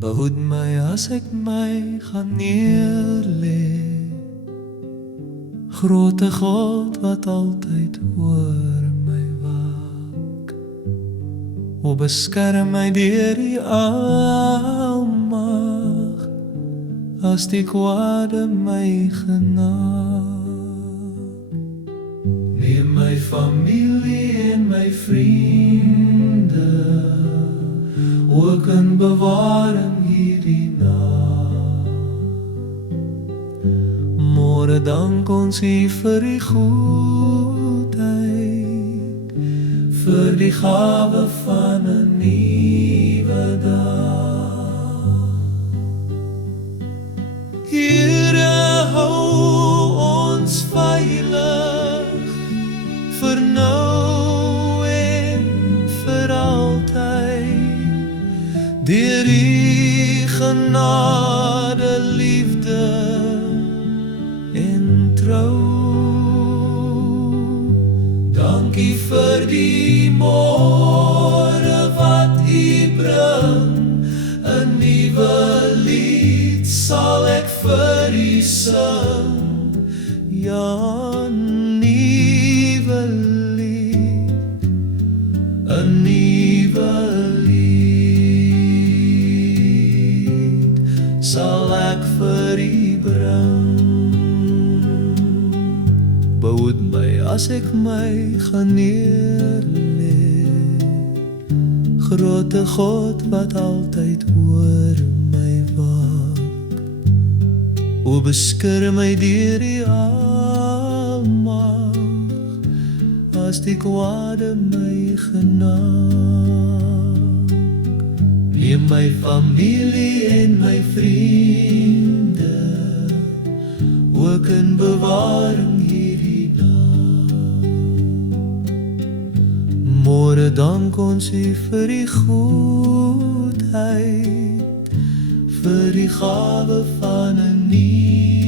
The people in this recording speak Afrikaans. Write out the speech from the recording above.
Behoed my as ek my gaan neerlê. Grote God wat altyd oor my waak. O beskerm my deur die almag, as die kwade my genaak. Neem my familie en my vriende ook in bewaring hierdie nag. Môre dank ons U vir die goedheid, vir die gawe van 'n nuwe dag. Here, hou ons veilig vir nou en vir altyd. Deur U genade, liefde en trou. Dankie vir die môre wat U bring. 'n nuwe lied sal ek vir U sing. Ja, 'n nuwe lied, 'n nuwe lied sal ek vir U bring. Behoed my as ek my gaan neerlê. Grote God wat altyd oor my waak. O beskerm my deur die almag, as die kwade my genaak. Neem my familie en my vriende ook in bewaring hierdie nag. Môre dank ons U vir die goedheid, vir die gawe van 'n nuwe